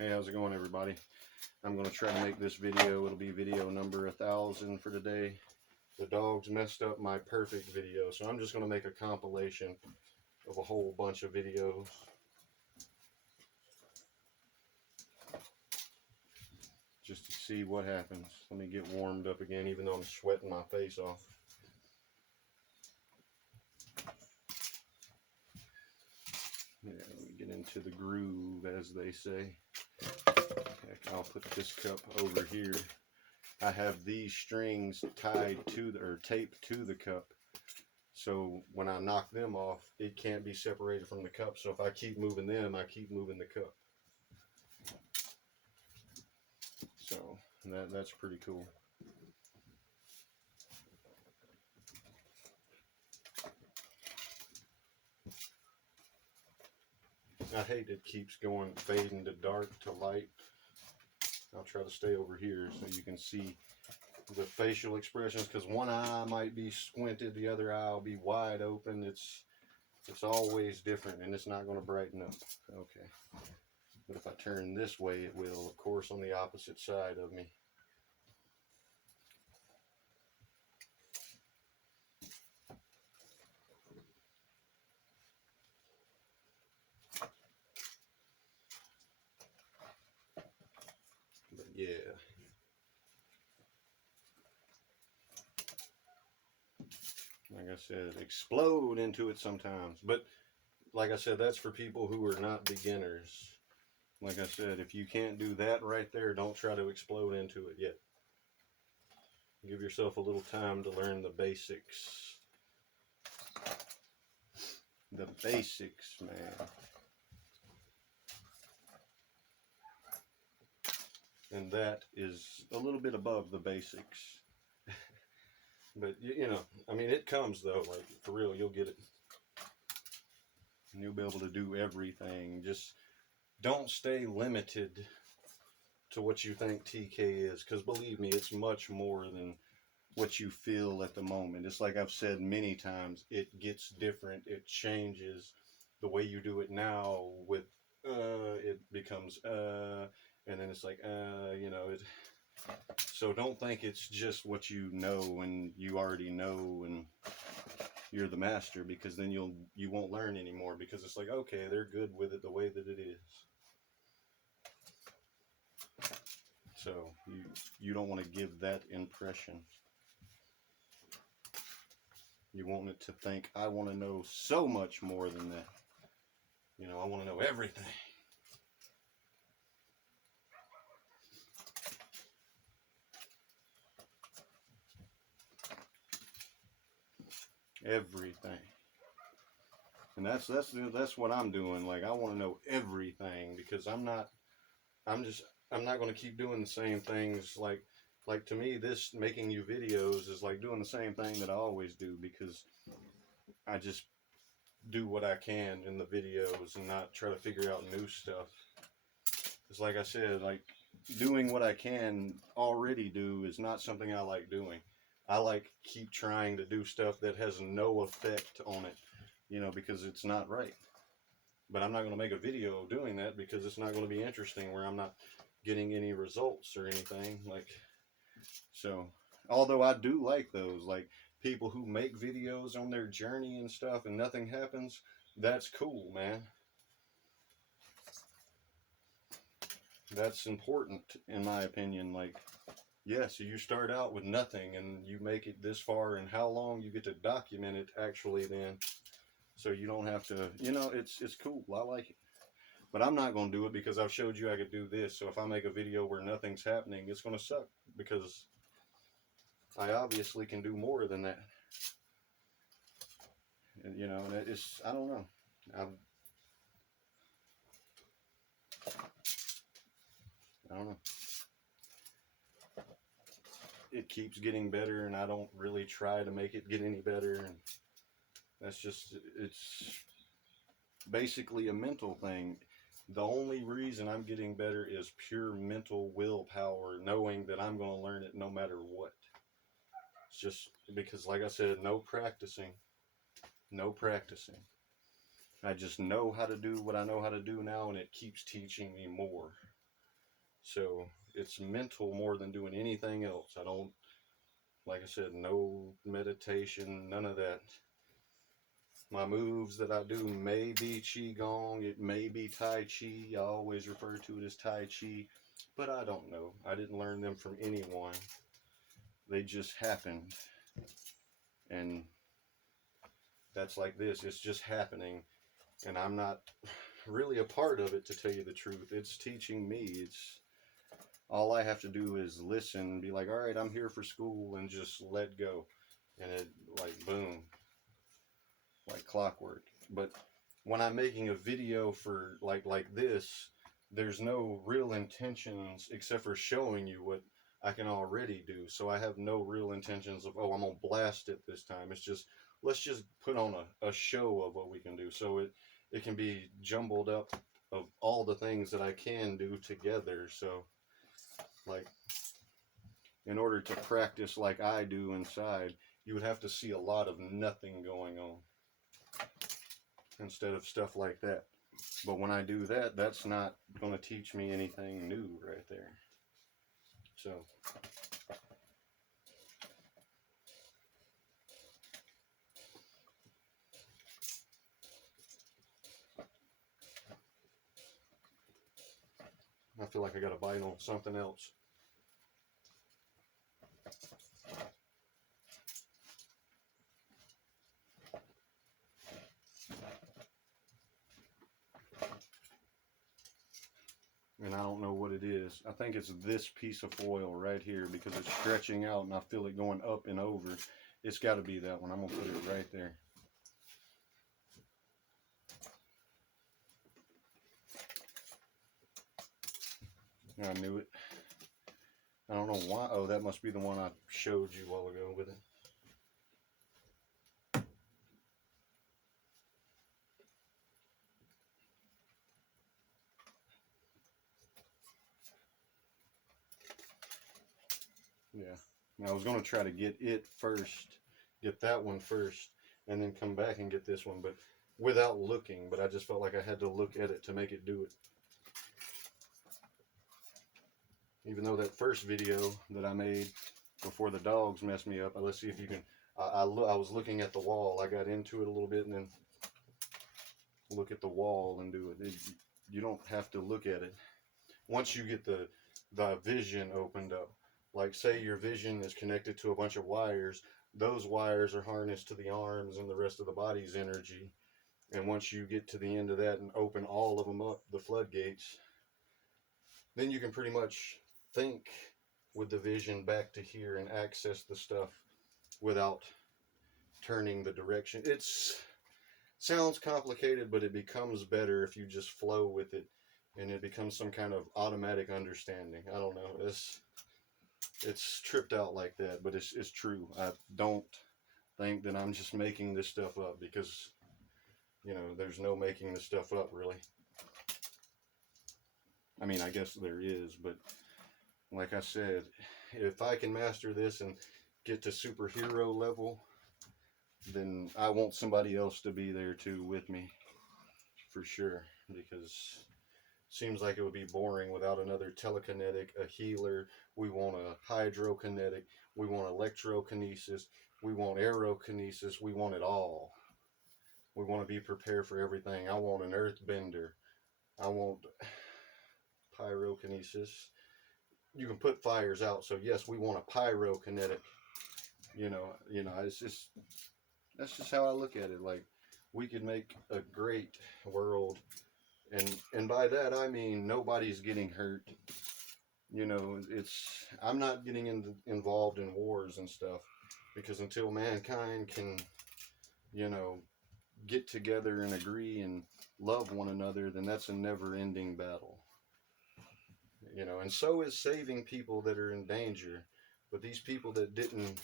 Hey, how's it going, everybody? I'm going to try to make this video. It'll be video number 1000 for today. The dogs messed up my perfect video, so I'm just going to make a compilation of a whole bunch of videos. Just to see what happens. Let me get warmed up again, even though I'm sweating my face off. Yeah, let me get into the groove, as they say. Heck, I'll put this cup over here. I have these strings tied to the, or taped to the cup, so when I knock them off, it can't be separated from the cup. So if I keep moving them, I keep moving the cup. So that's pretty cool. I hate it keeps going fading to dark to light. I'll try to stay over here so you can see the facial expressions, because one eye might be squinted, the other eye will be wide open. It's always different, and it's not going to brighten up. Okay, but if I turn this way, it will, of course, on the opposite side of me. But yeah, like I said, explode into it sometimes. But like I said, that's for people who are not beginners. Like I said, if you can't do that right there, don't try to explode into it yet. Give yourself a little time to learn the basics. The basics, man. And that is a little bit above the basics. But, you know, I mean, it comes, though. Like, for real, you'll get it. And you'll be able to do everything. Just don't stay limited to what you think TK is. Because, believe me, it's much more than what you feel at the moment. It's like I've said many times, it gets different. It changes. The way you do it now with, it becomes, and then it's like, you know, it. So don't think it's just what you know and you already know and you're the master, because then you won't learn anymore, because it's like, okay, they're good with it the way that it is. So you don't want to give that impression. You want it to think, I want to know so much more than that. You know, I want to know everything. Everything. And that's what I'm doing. Like, I want to know everything, because I'm not going to keep doing the same things. Like to me, this making you videos is like doing the same thing that I always do, because I just do what I can in the videos and not try to figure out new stuff. It's like I said, like, doing what I can already do is not something I like doing. I like keep trying to do stuff that has no effect on it, you know, because it's not right. But I'm not going to make a video doing that, because it's not going to be interesting, where I'm not getting any results or anything. Like, so, although I do like those, like people who make videos on their journey and stuff and nothing happens, that's cool, man. That's important, in my opinion. Like, yeah, so you start out with nothing and you make it this far, and how long you get to document it actually then. So you don't have to, you know, it's cool. I like it. But I'm not going to do it, because I've showed you I could do this. So if I make a video where nothing's happening, it's going to suck, because I obviously can do more than that. And, you know, and it's, I don't know. I don't know. It keeps getting better, and I don't really try to make it get any better. And that's just, it's basically a mental thing. The only reason I'm getting better is pure mental willpower, knowing that I'm going to learn it no matter what. It's just because, like I said, no practicing. I just know how to do what I know how to do now, and it keeps teaching me more. So it's mental more than doing anything else. I don't, like I said, no meditation, none of that. My moves that I do may be Qigong, it may be Tai Chi. I always refer to it as Tai Chi, but I don't know. I didn't learn them from anyone. They just happened. And that's like this. It's just happening. And I'm not really a part of it, to tell you the truth. It's teaching me. It's all I have to do is listen, be like, all right, I'm here for school, and just let go. And it, like, boom, like clockwork. But when I'm making a video for like this, there's no real intentions except for showing you what I can already do. So I have no real intentions of, oh, I'm gonna blast it this time. It's just, let's just put on a show of what we can do. So it can be jumbled up of all the things that I can do together. So like, in order to practice like I do inside, you would have to see a lot of nothing going on instead of stuff like that. But when I do that, that's not going to teach me anything new right there. So I feel like I got to bite on something else. And I don't know what it is. I think it's this piece of foil right here, because it's stretching out and I feel it going up and over. It's got to be that one. I'm going to put it right there. I knew it. I don't know why. Oh, that must be the one I showed you a while ago with it. Yeah. I was going to try to get it first, get that one first, and then come back and get this one, but without looking. But I just felt like I had to look at it to make it do it. Even though that first video that I made before the dogs messed me up, let's see if you can, I was looking at the wall. I got into it a little bit and then look at the wall and do it. You don't have to look at it. Once you get the vision opened up, like say your vision is connected to a bunch of wires, those wires are harnessed to the arms and the rest of the body's energy. And once you get to the end of that and open all of them up, the floodgates, then you can pretty much think with the vision back to here and access the stuff without turning the direction. It's sounds complicated, but it becomes better if you just flow with it, and it becomes some kind of automatic understanding. I don't know. It's tripped out like that, but it's true. I don't think that I'm just making this stuff up, because you know, there's no making this stuff up really. I mean, I guess there is, but like I said, if I can master this and get to superhero level, then I want somebody else to be there too with me, for sure, because it seems like it would be boring without another telekinetic, a healer. We want a hydrokinetic, we want electrokinesis, we want aerokinesis, we want it all. We want to be prepared for everything. I want an earthbender. I want pyrokinesis. You can put fires out, so yes, we want a pyrokinetic. You know, it's just, that's just how I look at it. Like, we could make a great world, and by that I mean nobody's getting hurt. You know, I'm not getting involved in wars and stuff, because until mankind can, you know, get together and agree and love one another, then that's a never-ending battle. You know, and so is saving people that are in danger. But these people that didn't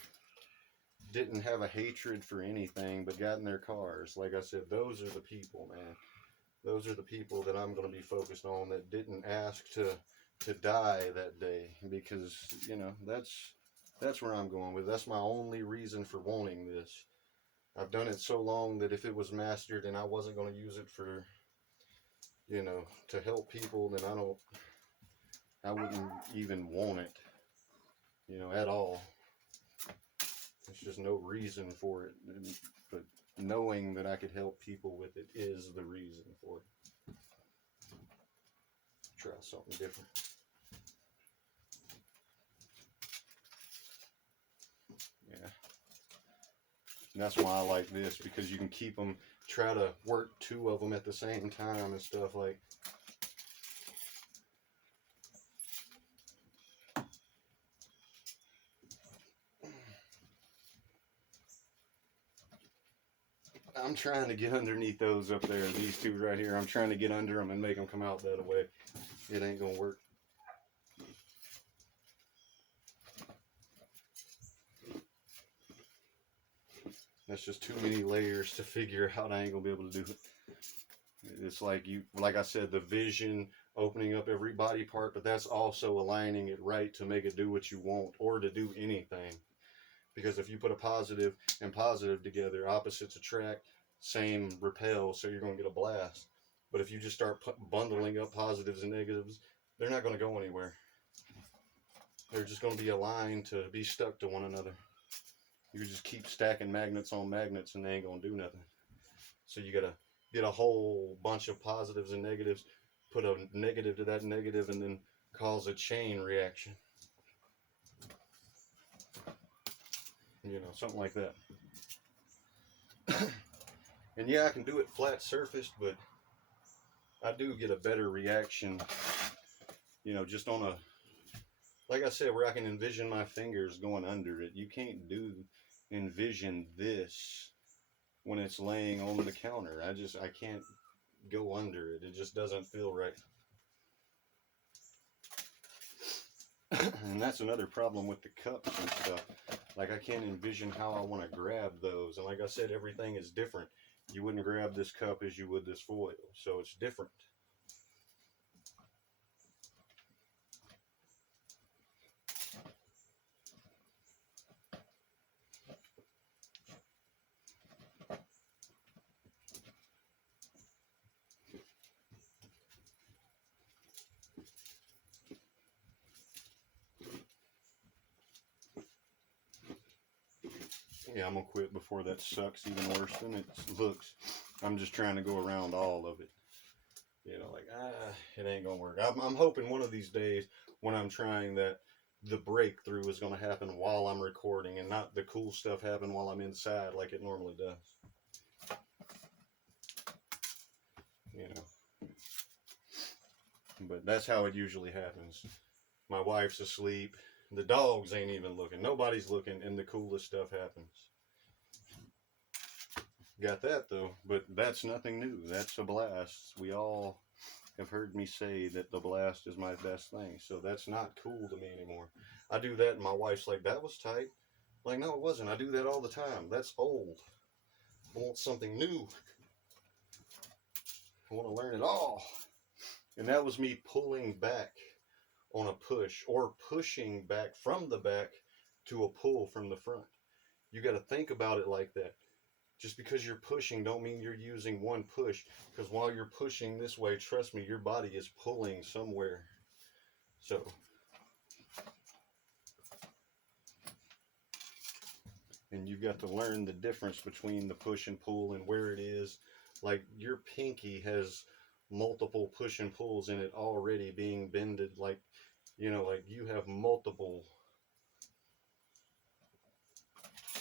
have a hatred for anything but got in their cars, like I said, those are the people, man. Those are the people that I'm going to be focused on, that didn't ask to die that day, because, you know, that's where I'm going with. That's my only reason for wanting this. I've done it so long that if it was mastered and I wasn't going to use it for, you know, to help people, then I wouldn't even want it, you know, at all. There's just no reason for it. But knowing that I could help people with it is the reason for it. Try something different. Yeah. And that's why I like this, because you can keep them, try to work two of them at the same time and stuff like. I'm trying to get underneath those up there, these two right here. I'm trying to get under them and make them come out that way. It ain't gonna work. That's just too many layers to figure out. I ain't gonna be able to do it. It's like like I said, the vision, opening up every body part, but that's also aligning it right to make it do what you want or to do anything. Because if you put a positive and positive together, opposites attract, same repel, so you're going to get a blast. But if you just start bundling up positives and negatives, they're not going to go anywhere. They're just going to be aligned to be stuck to one another. You just keep stacking magnets on magnets and they ain't going to do nothing. So you got to get a whole bunch of positives and negatives, put a negative to that negative, and then cause a chain reaction. You know, something like that. And yeah, I can do it flat surfaced, but I do get a better reaction, you know, just on a, like I said, where I can envision my fingers going under it. You can't envision this when it's laying on the counter. I can't go under it. It just doesn't feel right. And that's another problem with the cups and stuff. Like, I can't envision how I want to grab those. And like I said, everything is different. You wouldn't grab this cup as you would this foil. So it's different. Yeah, I'm going to quit before that sucks even worse than it looks. I'm just trying to go around all of it. You know, like, it ain't going to work. I'm hoping one of these days when I'm trying that, the breakthrough is going to happen while I'm recording and not the cool stuff happen while I'm inside like it normally does. You know. But that's how it usually happens. My wife's asleep. The dogs ain't even looking. Nobody's looking, and the coolest stuff happens. Got that, though, but that's nothing new. That's a blast. We all have heard me say that the blast is my best thing, so that's not cool to me anymore. I do that, and my wife's like, that was tight. I'm like, no, it wasn't. I do that all the time. That's old. I want something new. I want to learn it all. And that was me pulling back on a push, or pushing back from the back to a pull from the front. You got to think about it like that. Just because you're pushing don't mean you're using one push, because while you're pushing this way, trust me, your body is pulling somewhere. So and you've got to learn the difference between the push and pull and where it is. Like, your pinky has multiple push and pulls in it already being bended. Like, you know, like you have multiple.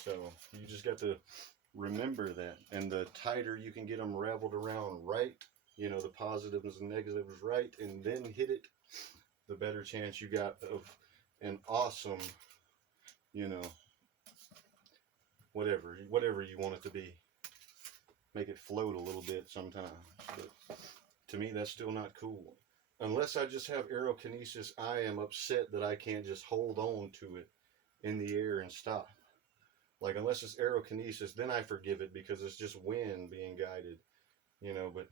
So you just got to remember that. And the tighter you can get them raveled around right, you know, the positives and negatives right, and then hit it, the better chance you got of an awesome, you know, whatever you want it to be. Make it float a little bit sometimes. But to me, that's still not cool. Unless I just have aerokinesis, I am upset that I can't just hold on to it in the air and stop. Like, unless it's aerokinesis, then I forgive it because it's just wind being guided, you know. But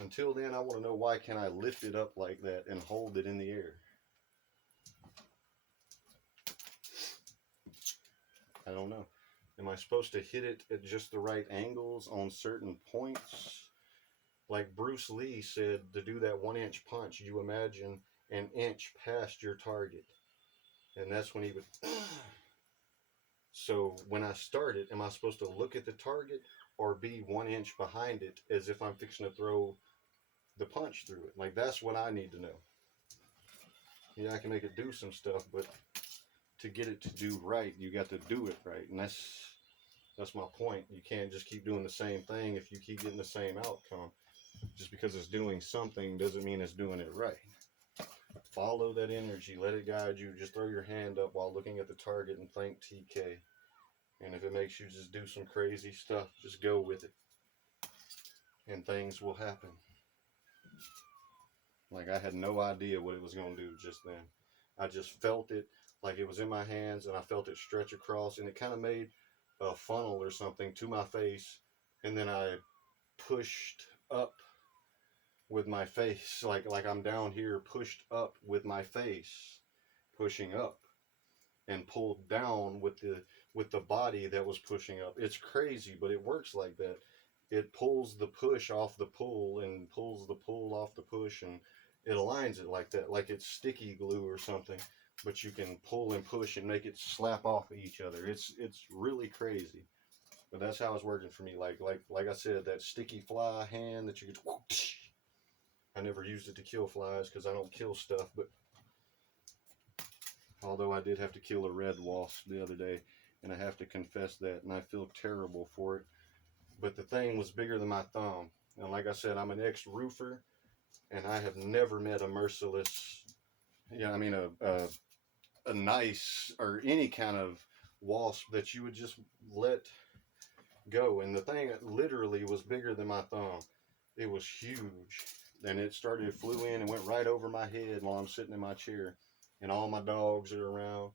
until then, I want to know, why can't I lift it up like that and hold it in the air? I don't know. Am I supposed to hit it at just the right angles on certain points? Like Bruce Lee said, to do that 1-inch punch, you imagine an inch past your target. And that's when he would. So when I started, am I supposed to look at the target or be 1 inch behind it as if I'm fixing to throw the punch through it? Like, that's what I need to know. Yeah, I can make it do some stuff, but to get it to do right, you got to do it right. And that's my point. You can't just keep doing the same thing if you keep getting the same outcome. Just because it's doing something doesn't mean it's doing it right. Follow that energy. Let it guide you. Just throw your hand up while looking at the target and think TK. And if it makes you just do some crazy stuff, just go with it. And things will happen. Like, I had no idea what it was going to do just then. I just felt it like it was in my hands, and I felt it stretch across, and it kind of made a funnel or something to my face. And then I pushed up with my face, like I'm down here, pushed up with my face, pushing up, and pulled down with the body that was pushing up. It's crazy, but it works like that. It pulls the push off the pull and pulls the pull off the push, and it aligns it like that, like it's sticky glue or something. But you can pull and push and make it slap off of each other. It's really crazy. But that's how it's working for me. Like I said, that sticky fly hand that you could. I never used it to kill flies because I don't kill stuff, but although I did have to kill a red wasp the other day, and I have to confess that, and I feel terrible for it. But the thing was bigger than my thumb. And like I said, I'm an ex-roofer, and I have never met a merciless, a nice or any kind of wasp that you would just let go. And the thing literally was bigger than my thumb. It was huge. And it flew in and went right over my head while I'm sitting in my chair. And all my dogs are around.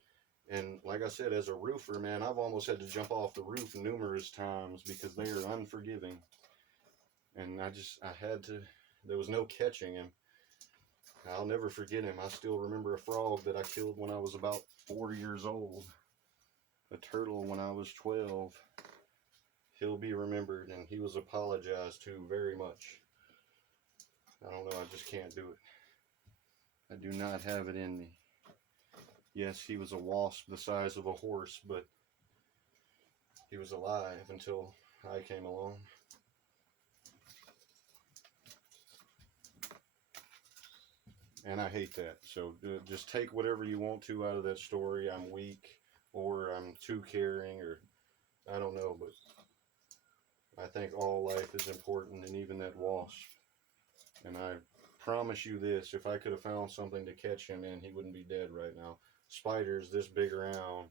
And like I said, as a roofer, man, I've almost had to jump off the roof numerous times because they are unforgiving. And I had to, there was no catching him. I'll never forget him. I still remember a frog that I killed when I was about 4 years old. A turtle when I was 12. He'll be remembered, and he was apologized to very much. I don't know, I just can't do it. I do not have it in me. Yes, he was a wasp the size of a horse, but he was alive until I came along. And I hate that. So just take whatever you want to out of that story. I'm weak, or I'm too caring, or I don't know, but I think all life is important, and even that wasp. And I promise you this, if I could have found something to catch him in, he wouldn't be dead right now. Spiders this big around,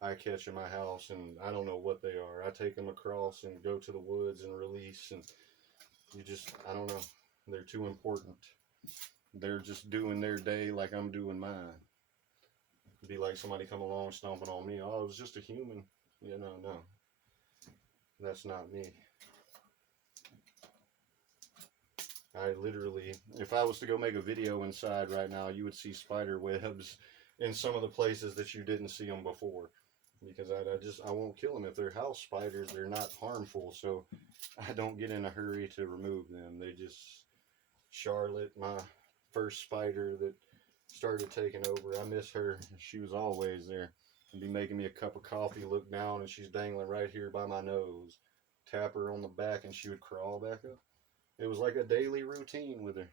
I catch in my house, and I don't know what they are. I take them across and go to the woods and release, and I don't know. They're too important. They're just doing their day like I'm doing mine. It'd be like somebody come along stomping on me. Oh, it was just a human. Yeah, no. That's not me. I literally, if I was to go make a video inside right now, you would see spider webs in some of the places that you didn't see them before. Because I won't kill them. If they're house spiders, they're not harmful, so I don't get in a hurry to remove them. They just, Charlotte, my first spider that started taking over, I miss her. She was always there. She'd be making me a cup of coffee, look down, and she's dangling right here by my nose. Tap her on the back, and she would crawl back up. It was like a daily routine with her.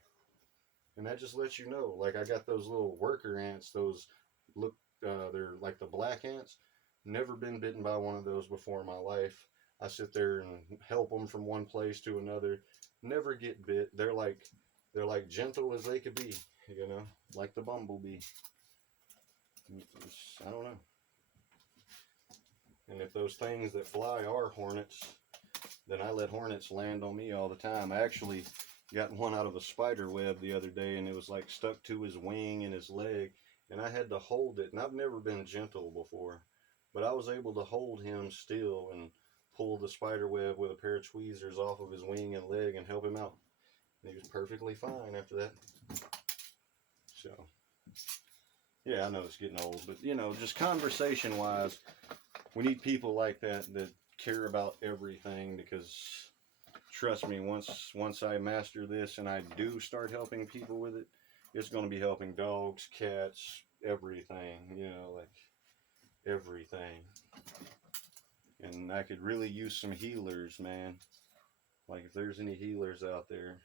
And that just lets you know. Like, I got those little worker ants, they're like the black ants. Never been bitten by one of those before in my life. I sit there and help them from one place to another. Never get bit. They're like gentle as they could be, like the bumblebee. I don't know. And if those things that fly are hornets, then I let hornets land on me all the time. I actually got one out of a spider web the other day, and it was like stuck to his wing and his leg, and I had to hold it. And I've never been gentle before, but I was able to hold him still and pull the spider web with a pair of tweezers off of his wing and leg and help him out. And he was perfectly fine after that. So, yeah, I know it's getting old, but just conversation-wise, we need people like that care about everything, because trust me, once I master this and I do start helping people with it, it's going to be helping dogs, cats, everything, you know, like everything. And I could really use some healers, man. Like if there's any healers out there,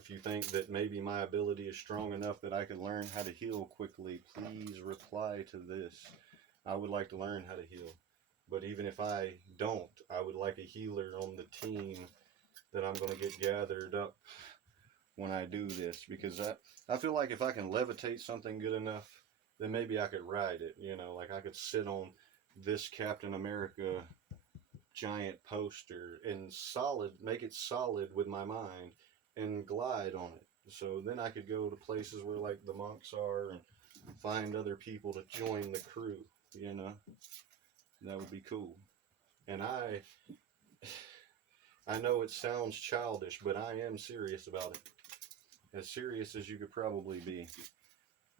if you think that maybe my ability is strong enough that I could learn how to heal quickly, please reply to this. I would like to learn how to heal. But even if I don't, I would like a healer on the team that I'm going to get gathered up when I do this. Because I feel like if I can levitate something good enough, then maybe I could ride it. You know, like I could sit on this Captain America giant poster and make it solid with my mind and glide on it. So then I could go to places where like the monks are and find other people to join the crew, you know. That would be cool. And I know it sounds childish, but I am serious about it. As serious as you could probably be.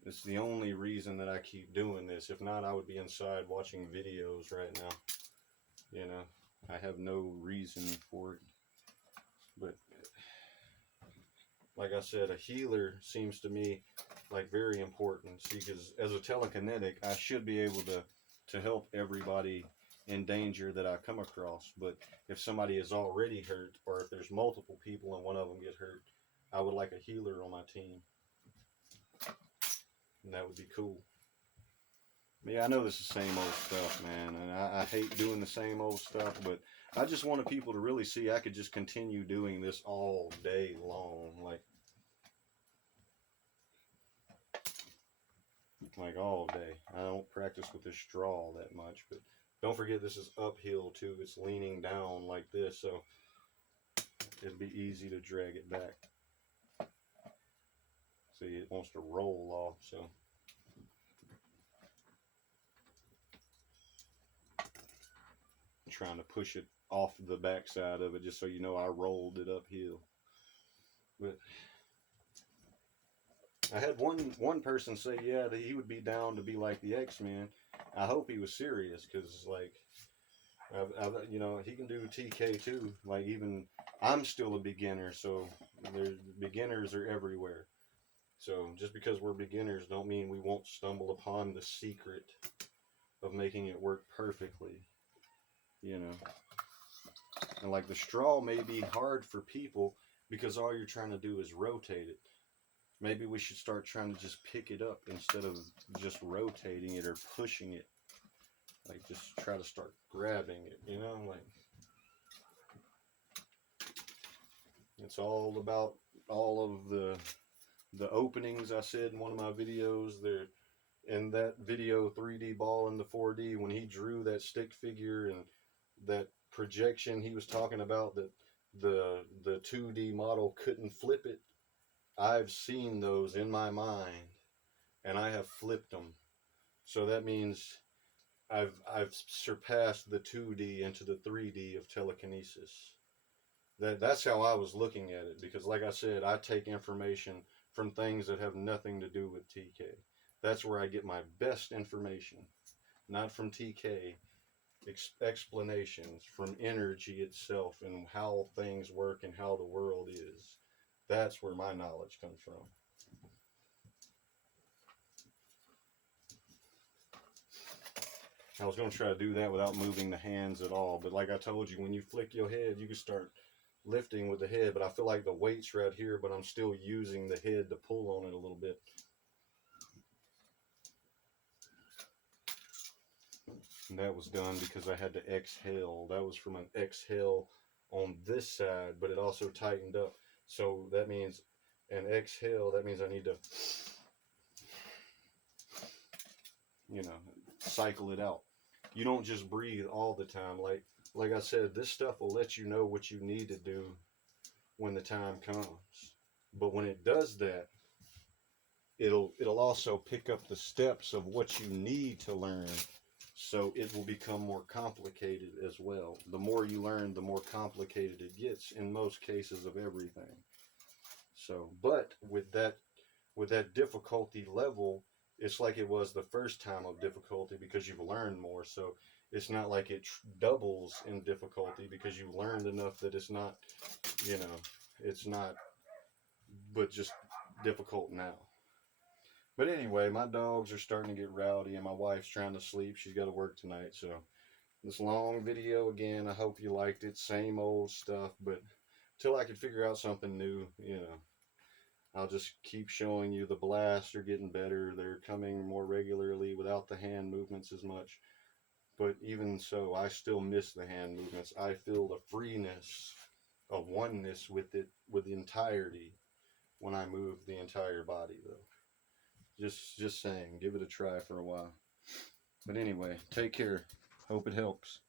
It's the only reason that I keep doing this. If not, I would be inside watching videos right now. You know, I have no reason for it. But like I said, a healer seems to me like very important. See, because as a telekinetic, I should be able to help everybody in danger that I come across. But if somebody is already hurt, or if there's multiple people and one of them get hurt, I would like a healer on my team. And that would be cool. Yeah, I know this is the same old stuff, man, and I hate doing the same old stuff, but I just wanted people to really see I could just continue doing this all day long, like all day. I don't practice with this straw that much, but don't forget this is uphill too. It's leaning down like this, so it'd be easy to drag it back. See, it wants to roll off, so. Trying to push it off the backside of it just so you know I rolled it uphill. But I had one person say, yeah, that he would be down to be like the X-Men. I hope he was serious, because like you know, he can do TK too. Like, even I'm still a beginner, so beginners are everywhere. So just because we're beginners don't mean we won't stumble upon the secret of making it work perfectly, you know. And like the straw may be hard for people because all you're trying to do is rotate it. Maybe we should start trying to just pick it up instead of just rotating it or pushing it. Like, just try to start grabbing it, you know? Like, it's all about all of the openings I said in one of my videos. There, in that video, 3D ball in the 4D, when he drew that stick figure and that projection he was talking about, that the 2D model couldn't flip it. I've seen those in my mind, and I have flipped them. So that means I've surpassed the 2D into the 3D of telekinesis. That's how I was looking at it, because like I said, I take information from things that have nothing to do with TK. That's where I get my best information, not from TK. Explanations from energy itself and how things work and how the world is. That's where my knowledge comes from. I was going to try to do that without moving the hands at all, but like I told you, when you flick your head, you can start lifting with the head, but I feel like the weight's right here, but I'm still using the head to pull on it a little bit. And that was done because I had to exhale. That was from an exhale on this side, but it also tightened up. So that means an exhale, that means I need to, you know, cycle it out. You don't just breathe all the time. Like I said, this stuff will let you know what you need to do when the time comes. But when it does that, it'll also pick up the steps of what you need to learn. So it will become more complicated as well. The more you learn, the more complicated it gets in most cases of everything. So, but with that difficulty level, it's like it was the first time of difficulty because you've learned more. So it's not like it doubles in difficulty because you've learned enough that it's not, you know, it's not but just difficult now. But anyway, my dogs are starting to get rowdy, and my wife's trying to sleep. She's got to work tonight, so this long video again. I hope you liked it. Same old stuff, but till I can figure out something new, you know, I'll just keep showing you the blasts are getting better. They're coming more regularly without the hand movements as much. But even so, I still miss the hand movements. I feel the freeness of oneness with it, with the entirety, when I move the entire body, though. Just saying, give it a try for a while. But anyway, take care. Hope it helps.